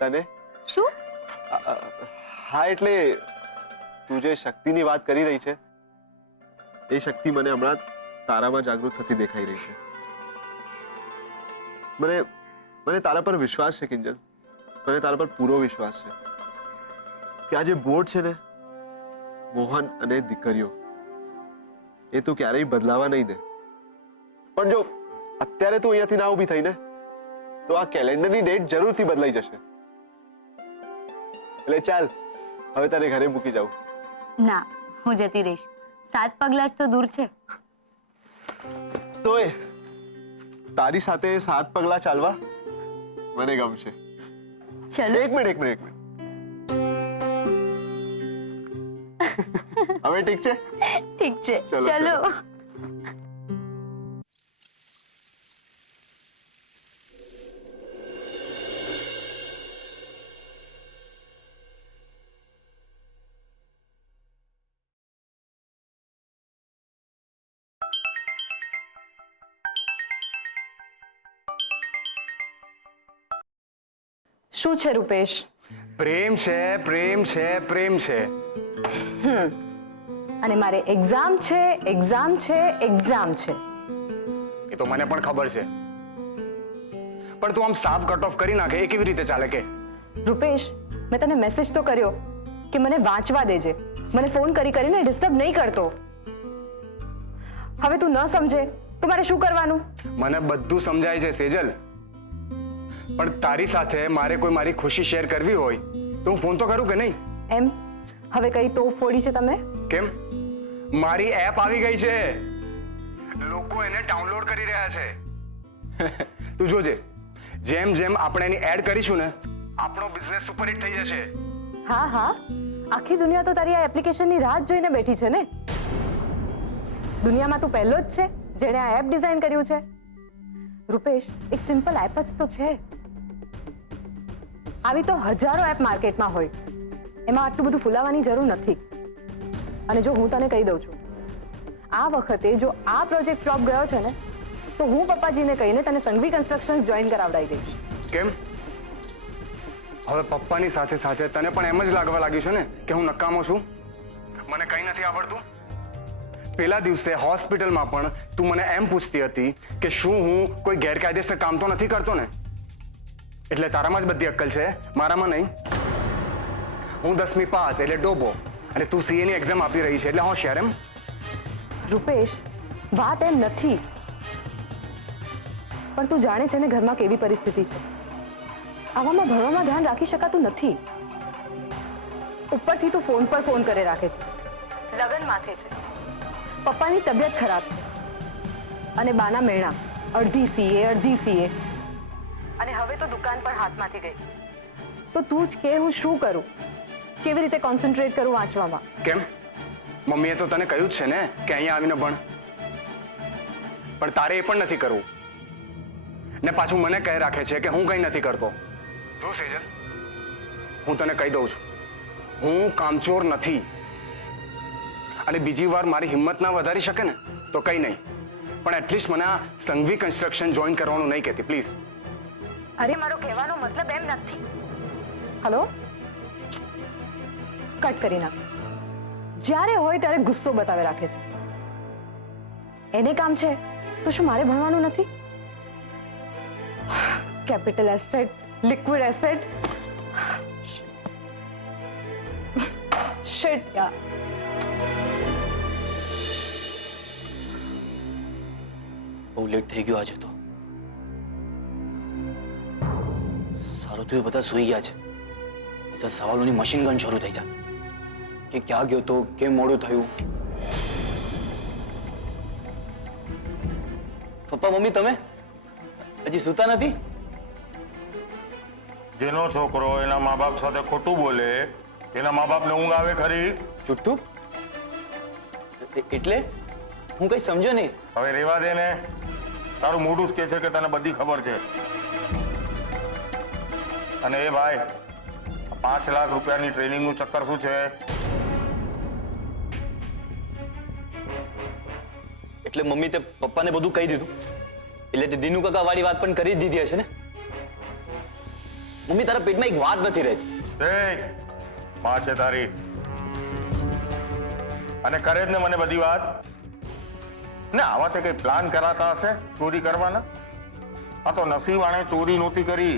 તને શું? હા એટલે તું જે શક્તિની વાત કરી રહી છે એ શક્તિ મને હમણાં તારામાં જાગૃત થતી દેખાઈ રહી છે. મને તારા પર વિશ્વાસ છે કિંજલ, મને તારા પર પૂરો વિશ્વાસ છે કે આ જે બોર્ડ છે ને, મોહન અને દીકરીઓ, એ તું ક્યારેય બદલાવા નહીં દે. પણ જો અત્યારે તું અહીંયાથી ના ઊભી થઈ ને તો આ કેલેન્ડરની ડેટ જરૂરથી બદલાઈ જશે. એટલે ચાલ હવે તને ઘરે મૂકી જાઉં. ના, હું જતી રહીશ. 7 પગલા જ તો દૂર છે. તોય તારી સાથે 7 પગલા ચાલવા મને ગમશે. ચલો. એક મિનિટ. હવે ઠીક છે? ઠીક છે, ચલો. ચલો. શું છે રૂપેશ? પ્રેમ છે, પ્રેમ છે, પ્રેમ છે. અને મારે એક્ઝામ છે, એક્ઝામ છે, એક્ઝામ છે. એ તો મને પણ ખબર છે, પણ તું આમ સાફ કટ ઓફ કરી નાખે એ કેવી રીતે ચાલે કે? રૂપેશ, મેં તને મેસેજ તો કર્યો કે મને વાંચવા દેજે, મને ફોન કરીને ડિસ્ટર્બ નહીં કરતો. હવે તું ન સમજે તો મારે શું કરવાનું? મને બધું સમજાય છે સેજલ, પણ તારી સાથે મારે કોઈ મારી ખુશી શેર કરવી હોય તો હું ફોન તો કરું કે નહીં? એમ હવે કઈ તોફ ફોડી છે તમે? કેમ? મારી એપ આવી ગઈ છે, લોકો એને ડાઉનલોડ કરી રહ્યા છે. તું જોજે, જેમ જેમ આપણે એની એડ કરીશું ને, આપણો બિઝનેસ સુપરહિટ થઈ જશે. હા હા, આખી દુનિયા તો તારી આ એપ્લિકેશનની રાહ જોઈને બેઠી છે ને. દુનિયામાં તું પહેલો જ છે જેણે આ એપ ડિઝાઇન કર્યું છે. રૂપેશ, એક સિમ્પલ એપ જ તો છે. આવી તો હજારો એપ માર્કેટમાં હોય, એમાં આટલું બધું ફૂલાવાની જરૂર નથી. અને જો હું તને કહી દઉં છું, આ વખતે જો આ પ્રોજેક્ટ ફ્લોપ ગયો છે ને તો હું પપ્પાજીને કહીને તને સંઘવી કન્સ્ટ્રક્શન્સ જોઈન કરાવડાવી દઈશ. કેમ? હવે પપ્પાની સાથે સાથે તને પણ એમ જ લાગવા લાગ્યું છે ને કે હું નકામો છું, મને કંઈ નથી આવડતું? પેલા દિવસે હોસ્પિટલમાં પણ તું મને એમ પૂછતી હતી કે શું હું કોઈ ગેરકાયદેસર કામ તો નથી કરતો ને? એટલે તારામાં જ બધી અક્કલ છે, મારામાં નહીં. હું 10મી પાસ એટલે ડોબો, અને તું સીએ ની એક્ઝામ આપી રહી છે એટલે હોશિયાર એમ? રૂપેશ, વાત એમ નથી, પણ તું જાણે છે ને ઘરમાં કેવી પરિસ્થિતિ છે. આવામાં ભણવામાં ધ્યાન રાખી શકાતું નથી. ઉપરથી તું ફોન પર ફોન કરે રાખે છે, લગન માથે છે, પપ્પાની તબિયત ખરાબ છે, અને બાના મેણા, અડધી સીએ, અને હવે તો દુકાન પણ હાથમાંથી ગઈ. તો તું જ કે હું શું કરું, કેવી રીતે કોન્સન્ટ્રેટ કરું વાંચવામાં? કેમ? મમ્મીએ તો તને કહ્યું જ છે ને કે અહીંયા આવીને ભણ, પણ તારે એ પણ નથી કરવું ને પાછું મને કહી રાખે છે કે હું કંઈ નથી કરતો. જો સેજલ, હું તને કહી દઉં છું, હું કામચોર નથી. અને બીજી વાર મારી હિંમત ના વધારી શકે ને તો કંઈ નહીં, પણ એટલીસ્ટ મને આ સંઘવી કન્સ્ટ્રક્શન જોઈન કરવાનું નહીં કહેતી પ્લીઝ. અરે, મારો કહેવાનો મતલબ એમ નથી. હલો, કટ કરી નાખ. જ્યારે હોય ત્યારે ગુસ્સો બતાવે રાખે છે. એને કામ છે તો શું મારે ભણવાનું નથી? Capital asset, liquid asset, shit યાર. બહુ લેટ થઈ ગયો આજે તો. સારું તો એ બધા સૂઈ ગયા છે. બધા સવાલોની મશીન ગન શરૂ થઈ જાય કે ક્યાં ગયો તો, કેમ મોડું થયું. પપ્પા મમ્મી તમે હજી સૂતા નથી? જેનો છોકરો એના મા બાપ સાથે ખોટું બોલે એના મા બાપને ઊંઘ આવે ખરી? જુઠ્ઠું? એટલે હું કઈ સમજો નહીં. હવે રેવા દે ને, તારું મોઢું જ કહે છે કે તને બધી ખબર છે. અને એ ભાઈ, 5 લાખ રૂપિયાની ટ્રેનિંગનું ચક્કર શું છે? એટલે મમ્મી તે પપ્પાને બધું કહી દીધું, એટલે તે દીનુ કાકા વાળી વાત પણ કરી જ દીધી હશે ને? મમ્મી તારા પેટમાં એક વાત નથી રહેતી. દેખ માં છે તારી અને કરે જ ને મને બધી વાત ને આવા તે કઈ પ્લાન કરાતા હશે ચોરી કરવાના. આ તો નસીબાણે ચોરી નહોતી કરી,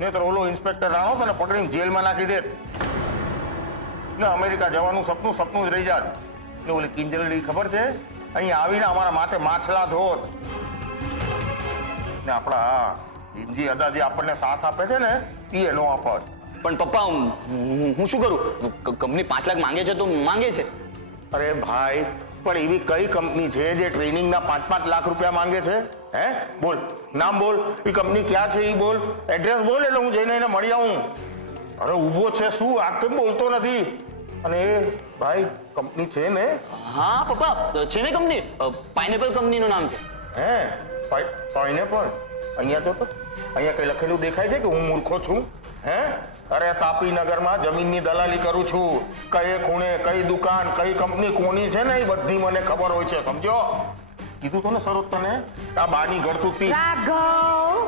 ને તો ઓલો ઇન્સ્પેક્ટર રાણો તને પકડીને જેલમાં નાખી દે ને અમેરિકા જવાનું સપનું સપનું જ રહી જાત. ને ઓલી કિંજલડી ખબર છે અહીંયા આવીને અમારા માથે માછલા ધોત ને આપણા ભીમજી અદાજી આપણને સાથ આપે છે ને એ નો આપત. પણ પપ્પા હું શું કરું? કંપની 5 લાખ માંગે છે તો માંગે છે. અરે ભાઈ પણ એવી કઈ કંપની છે જે ટ્રેનિંગના 5-5 લાખ રૂપિયા માંગે છે? હે બોલ, નામ બોલ, એ કંપની ક્યાં છે એ બોલ, એડ્રેસ બોલ એટલે હું જઈને એને મળી આવું. અરે ઊભો છે શું, આ કેમ બોલતો નથી? અને એ ભાઈ કંપની છે ને? હા પપ્પા છે ને કંપની, પાઇનેપલ કંપનીનું નામ છે. હે પાઇનેપલ? અહીંયા તો અહીંયા કઈ લખેલું દેખાય છે કે હું મૂર્ખો છું? હે અરે તાપીનગરમાં જમીનની દલાલી કરું છું. કઈ ખૂણે કઈ દુકાન કઈ કંપની કોની છે ને એ બધી મને ખબર હોય છે, સમજો? કીધું તો ને સરોજ તને આ બાની ગળતુતી. રાઘવ,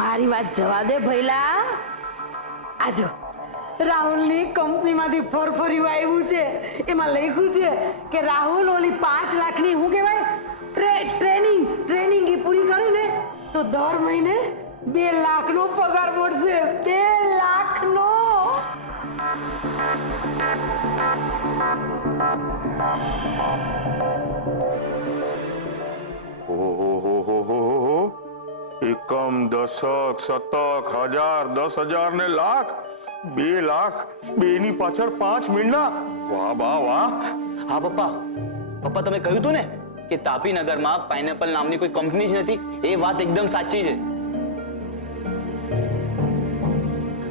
મારી વાત જવા દે ભઈલા. આજો રાહુલની કંપનીમાંથી ફરફરિયું આવ્યું છે, એમાં લખ્યું છે કે રાહુલ ઓલી 5 લાખની શું કહેવાય ટ્રેનિંગ પૂરી કરીને તો દર મહિને 2 લાખનો પગાર મળશે. 2 લાખનો. ઓહો એકમ દશક શતક હજાર 10,000 ને લાખ 2 લાખ, 2 ની પાછળ 5 મીંડા. વાહ વાહ વાહ. હા પપ્પા તમે કહ્યું હતું ને કે તાપીનગરમાં પાઇનેપલ નામની કોઈ કંપની જ નથી, એ વાત એકદમ સાચી છે.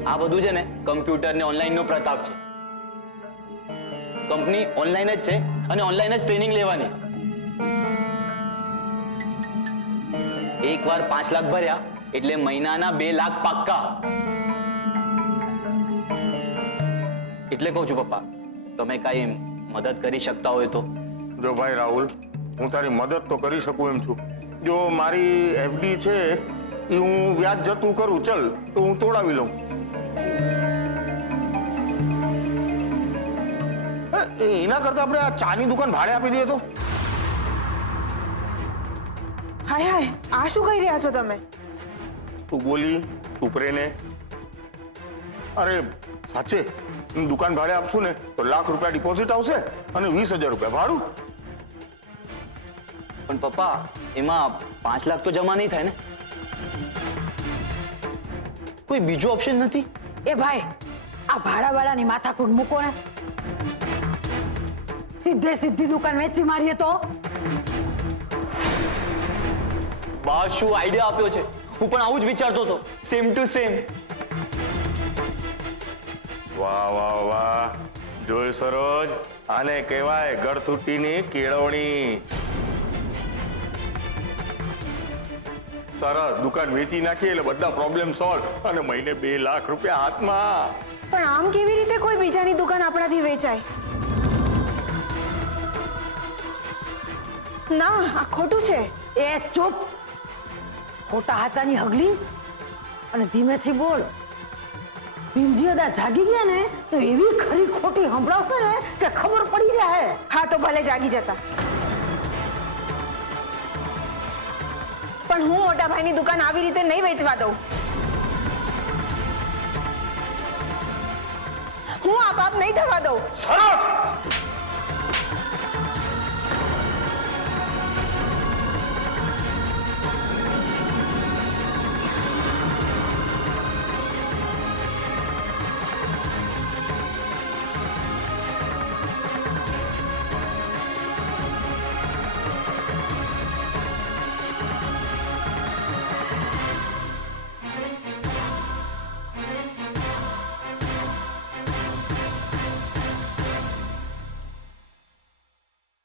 આ બધું છે ને કમ્પ્યુટર ને ઓનલાઈન નો પ્રતાપ છે. કંપની ઓનલાઈન જ છે અને ઓનલાઈન જ ટ્રેનિંગ લેવાની. એકવાર 5 લાખ ભર્યા એટલે મહિનાના 2 લાખ પાક્કા. એટલે કહું છું પપ્પા, તમે કઈ મદદ કરી શકતા હોય તો. જો ભાઈ રાહુલ, હું તારી મદદ તો કરી શકું એમ છું. જો મારી એફડી છે એ હું વ્યાજ જતું કરું ચલ તો હું તોડાવી લઉં. એના કરતા આપણે આ ચાની દુકાન ભાડે આપી દઈએ તો. હાય હાય, આ શું કહી રહ્યા છો તમે? તું બોલી ચૂપ રે ને. અરે સાચે દુકાન ભાડે આપશું ને તો ₹1,00,000 ડિપોઝિટ આવશે અને 20,000 રૂપિયા ભાડું. પણ પપ્પા એમાં 5 લાખ તો જમા નહીં થાય ને? કોઈ બીજો ઓપ્શન નથી? એ ભાઈ, આ ભાડાવાળાની માથાકૂટ મૂકો ને. સીધી દુકાન વેચી મારીએ તો? બા શું આઈડિયા આપ્યો છે, હું પણ આવું જ વિચારતો હતો, સેમ ટુ સેમ. વાહ વાહ વાહ, જોઈ સરોજ, આને કહેવાય ગળથુટીની કેળવણી. સરસ, દુકાન વેચી નાખી એટલે બધા પ્રોબ્લેમ સોલ્વ અને મહિને 2 લાખ રૂપિયા હાથમાં. પણ આમ કેવી રીતે કોઈ બીજાની દુકાન આપણાથી વેચાય? ના, આ ખોટું છે. એ ચૂપ. ખોટા હાચાની હગલી અને ધીમેથી બોલ. ભીમજી અદા જાગી ગયા ને તો એવી ખરી ખોટી સંભળાવશે ને કે ખબર પડી જાય. હા તો ભલે જાગી જતા, પણ હું મોટા ભાઈની દુકાન આવી રીતે નહીં વેચવા દઉં. હું આ પાપ નહીં થવા દઉં. સરોજ,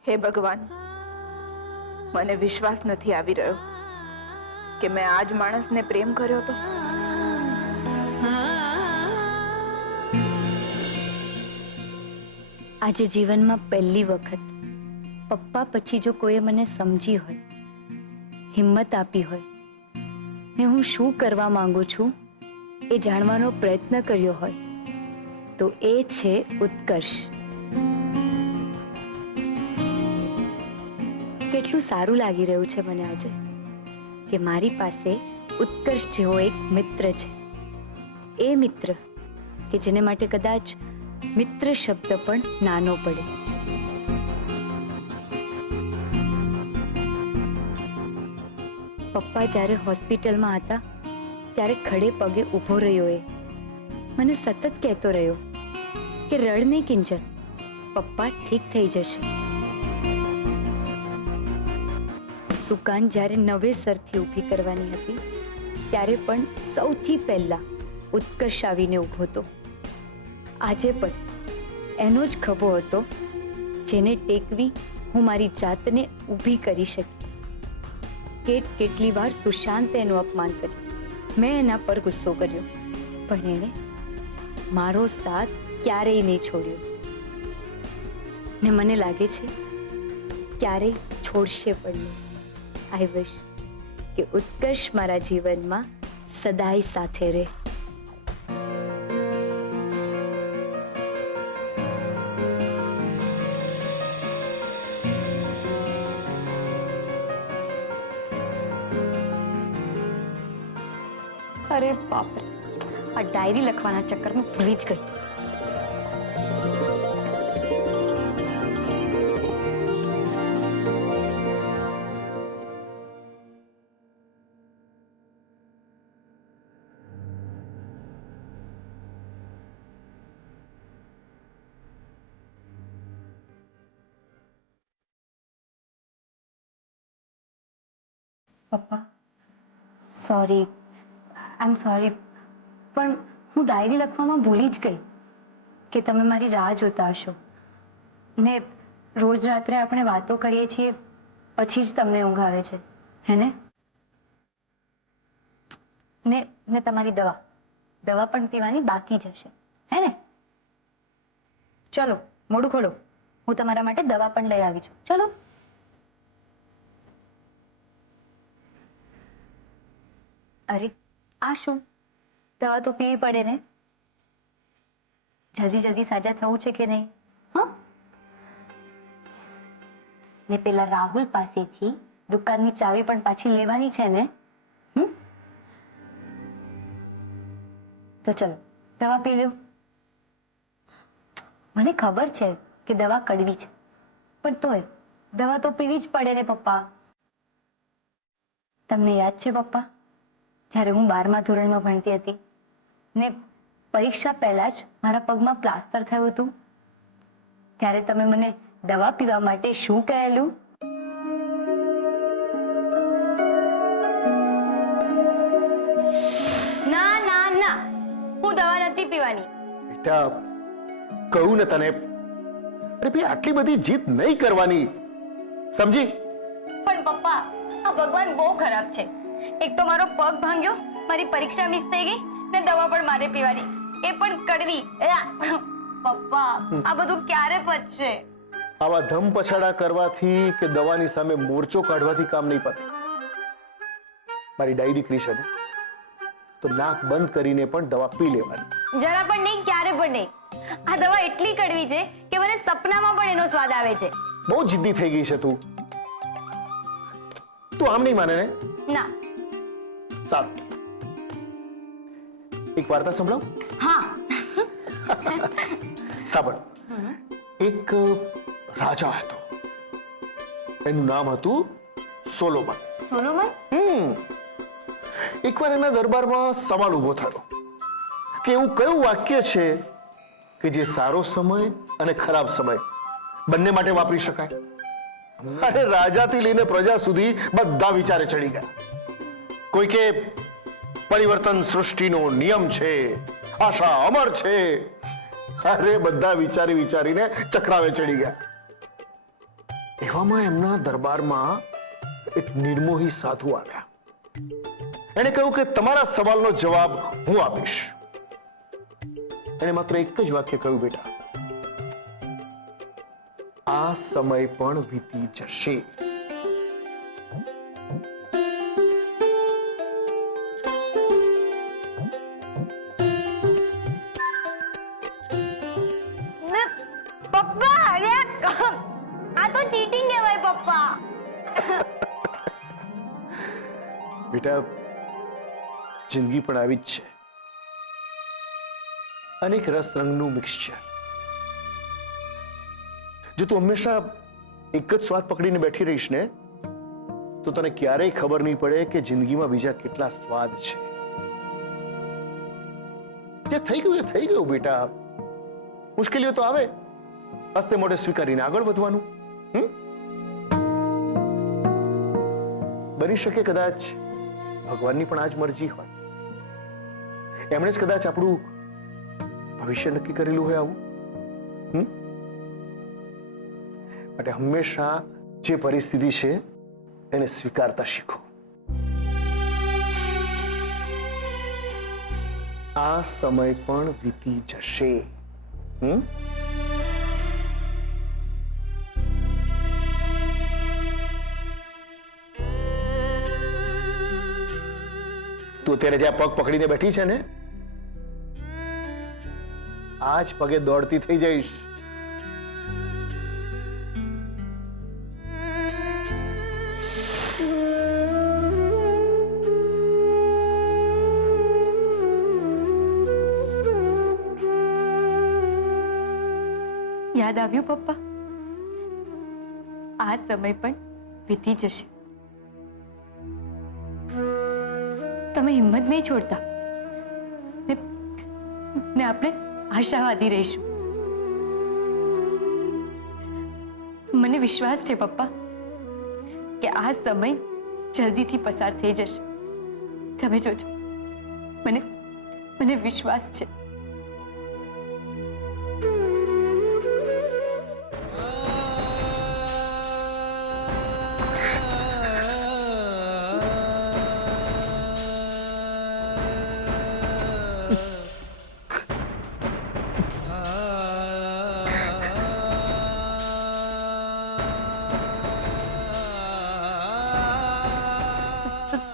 હે ભગવાન, મને વિશ્વાસ નથી આવી રહ્યો કે મેં આજ માણસને પ્રેમ કર્યો તો. આજે જીવનમાં પહેલી વખત પપ્પા પછી જો કોઈએ મને સમજી હોય, હિંમત આપી હોય, ને હું શું કરવા માંગુ છું એ જાણવાનો પ્રયત્ન કર્યો હોય તો એ છે ઉત્કર્ષ. કેટલું સારું લાગી રહ્યું છે મને આજે કે મારી પાસે ઉત્કર્ષ જેવો એક મિત્ર છે. એ મિત્ર કે જેને માટે કદાચ મિત્ર શબ્દ પણ નાનો પડે. પપ્પા જ્યારે હોસ્પિટલમાં હતા ત્યારે ખડે પગે ઊભો રહ્યો. એ મને સતત કહેતો રહ્યો કે રડ નહીં કિંજલ, પપ્પા ઠીક થઈ જશે. દુકાન જ્યારે નવેસરથી ઊભી કરવાની હતી ત્યારે પણ સૌથી પહેલા ઉત્કર્ષ આવીને ઊભો હતો. આજે પણ એનો જ ખભો હતો જેને ટેકવી હું મારી જાતને ઊભી કરી શકી. કેટલી વાર સુશાંતે એનું અપમાન કર્યું, મેં એના પર ગુસ્સો કર્યો, પણ એણે મારો સાથ ક્યારેય નહીં છોડ્યો ને મને લાગે છે ક્યારેય છોડશે પણ નહીં. આઈ વિશ કે ઉત્કર્ષ મારા જીવનમાં સદાય સાથે રહે. અરે બાપરે, આ ડાયરી લખવાના ચક્કરમાં ભૂલી જ ગઈ. પપ્પા સોરી, આઈ એમ સોરી, પણ હું ડાયરી લખવામાં ભૂલી જ ગઈ કે તમે મારી રાહ જોતા હશો ને રોજ રાત્રે આપણે વાતો કરીએ છીએ પછી જ તમને ઊંઘ આવે છે, હે ને? ને તમારી દવા પણ પીવાની બાકી જ હશે, હે ને? ચલો મોઢું ખોલો, હું તમારા માટે દવા પણ લઈ આવી છું. ચલો. અરે આ શું, દવા તો પીવી પડે ને. જલ્દી સાજા થવું છે કે નહીં? હા, ને પેલા રાહુલ પાસેથી દુકાનની ચાવી પણ પાછી લેવાની છે ને? તો ચલો દવા પી લો. મને ખબર છે કે દવા કડવી છે, પણ તોય દવા તો પીવી જ પડે ને પપ્પા. તમને યાદ છે પપ્પા, જ્યારે હું 12મા ધોરણમાં ભણતી હતી ને પરીક્ષા પહેલા જ મારા પગમાં પ્લાસ્ટર થયું હતું, ત્યારે તમે મને દવા પીવા માટે શું કહેલું? ના ના ના, હું દવા નથી પીવાની. બેટા કહું ને તને, અરે ભાઈ આટલી બધી જીદ નહીં કરવાની, સમજી? પણ પપ્પા, આ ભગવાન બહુ ખરાબ છે. એક તો મારો પગ ભાંગ્યો, મારી પરીક્ષા મિસ થઈ ગઈ ને દવા પણ મારે પીવાની, એ પણ કડવી. પપ્પા આ બધું ક્યારે પચશે? આવા ધમ પછાડા કરવાથી કે દવાની સામે મોરચો કાઢવાથી કામ નહીં પતે. મારી ડાઈ દીકરી છે ને, તો નાક બંધ કરીને પણ દવા પી લેવાની. જરા પણ નહીં, ક્યારે પણ નહીં. આ દવા એટલી કડવી છે કે મને સપનામાં પણ એનો સ્વાદ આવે છે. બહુ જિદ્દી થઈ ગઈ છે તું. તું આમ નહીં માને ને? ના. સારું, એક વાર્તા સંભળાવ. હા. સાંભળ. એક રાજા હતો, એનું નામ હતું સોલોમન. સોલોમન? એકવાર એના દરબારમાં સવાલ ઉભો થયો કે એવું કયું વાક્ય છે કે જે સારો સમય અને ખરાબ સમય બંને માટે વાપરી શકાય? અરે રાજાથી લઈને પ્રજા સુધી બધા વિચારે ચડી ગયા. કોઈ કે પરિવર્તન સૃષ્ટિનો નિયમ છે, આશા અમર છે. અરે બધા વિચારીને ચક્રાવે ચડી ગયા. એવામાં એમના દરબારમાં એક નિર્મોહી સાધુ આવ્યા. એણે કહ્યું કે તમારા સવાલનો જવાબ હું આપીશ. એણે માત્ર એક જ વાક્ય કહ્યું, બેટા આ સમય પણ વીતી જશે. બેટા, જિંદગી પણ આવી જ છે, અનેક રસ રંગનું મિક્સચર. જો તું હંમેશા એક જ સ્વાદ પકડીને બેઠી રહીશ ને, તો તને ક્યારેય ખબર નહીં પડે કે જિંદગીમાં બીજા કેટલા સ્વાદ છે. જે થઈ ગયું એ થઈ ગયું બેટા. મુશ્કેલીઓ તો આવે, હસ્તે મોઢે સ્વીકારીને આગળ વધવાનું. બની શકે કદાચ ભગવાનની પણ આ જ મરજી હોય. એમણે જ કદાચ આપણું ભવિષ્ય નક્કી કરેલું હોય આવું. માટે હંમેશા જે પરિસ્થિતિ છે એને સ્વીકારતા શીખો. આ સમય પણ વીતી જશે. તું અત્યારે જ્યાં પગ પકડીને બેઠી છે ને, આ જ પગે દોડતી થઈ જઈશ. યાદ આવ્યું પપ્પા? આ સમય પણ વીતી જશે. તમે હિંમત નહીં છોડતા ને આપણે આશાવાદી રહીશું. મને વિશ્વાસ છે પપ્પા કે આ સમય જલ્દીથી પસાર થઈ જશે. તમે જોજો, મને વિશ્વાસ છે.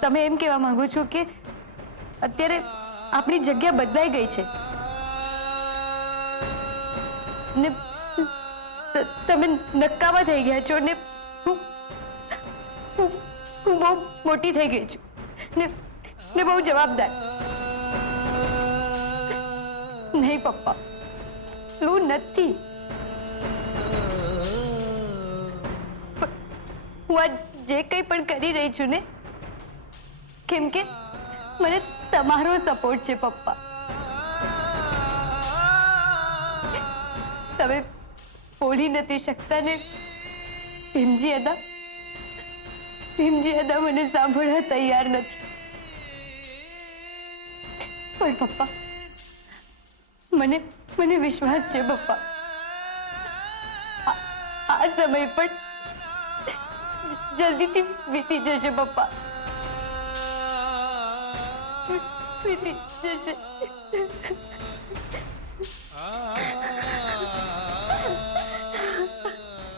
તમે એમ કહેવા માંગો છો કે અત્યારે આપણી જગ્યા બદલાઈ ગઈ છે ને તમે નકામા થઈ ગયા છો ને હું બહુ મોટી થઈ ગઈ છું ને બહુ જવાબદાર. નહીં પપ્પા, એવું નથી. હું આ જે કંઈ પણ કરી રહી છું ને, કેમ કે મને તમારો સપોર્ટ છે પપ્પા. તમે બોલી નથી શકતા ને ભીમજી અદા મને સાંભળવા તૈયાર નથી. પણ પપ્પા, મને વિશ્વાસ છે પપ્પા, આ સમય પણ જલ્દીથી વીતી જશે પપ્પા. વીતી જશે.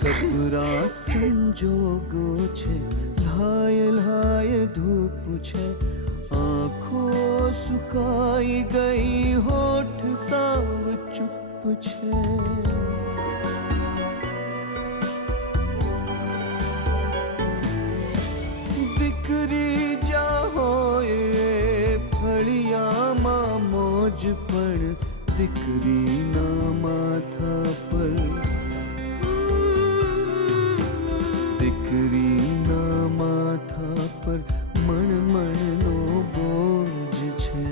કપરા સંજોગો છે, લાય લાય ધૂપ છે, આંખો સુકાઈ ગઈ, હોઠ સાવ ચૂપ છે. દીકરી જ્યાં હોય ફળિયામાં મોજ, પણ દીકરીના માથા પર, દીકરીના માથા પર મણમણનો બોજ છે.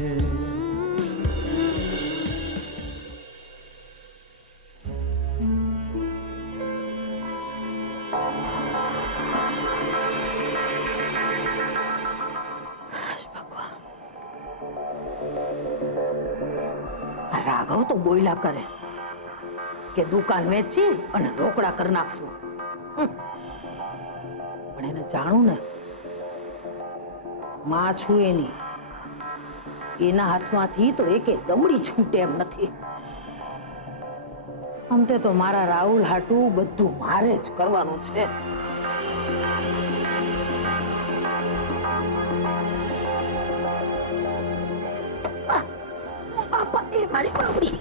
રાઘવ તો બોયલા કરે કે દુકાન વેચી અને રોકડા કરી નાખશું. પણ એને જાણું ને, માં છું એની, એના હાથમાંથી તો એકે દમડી છૂટે એમ નથી. અમતે તો મારા રાહુલ હાટું બધું મારે જ કરવાનું છે. બાપા, એ મારી બાવડી.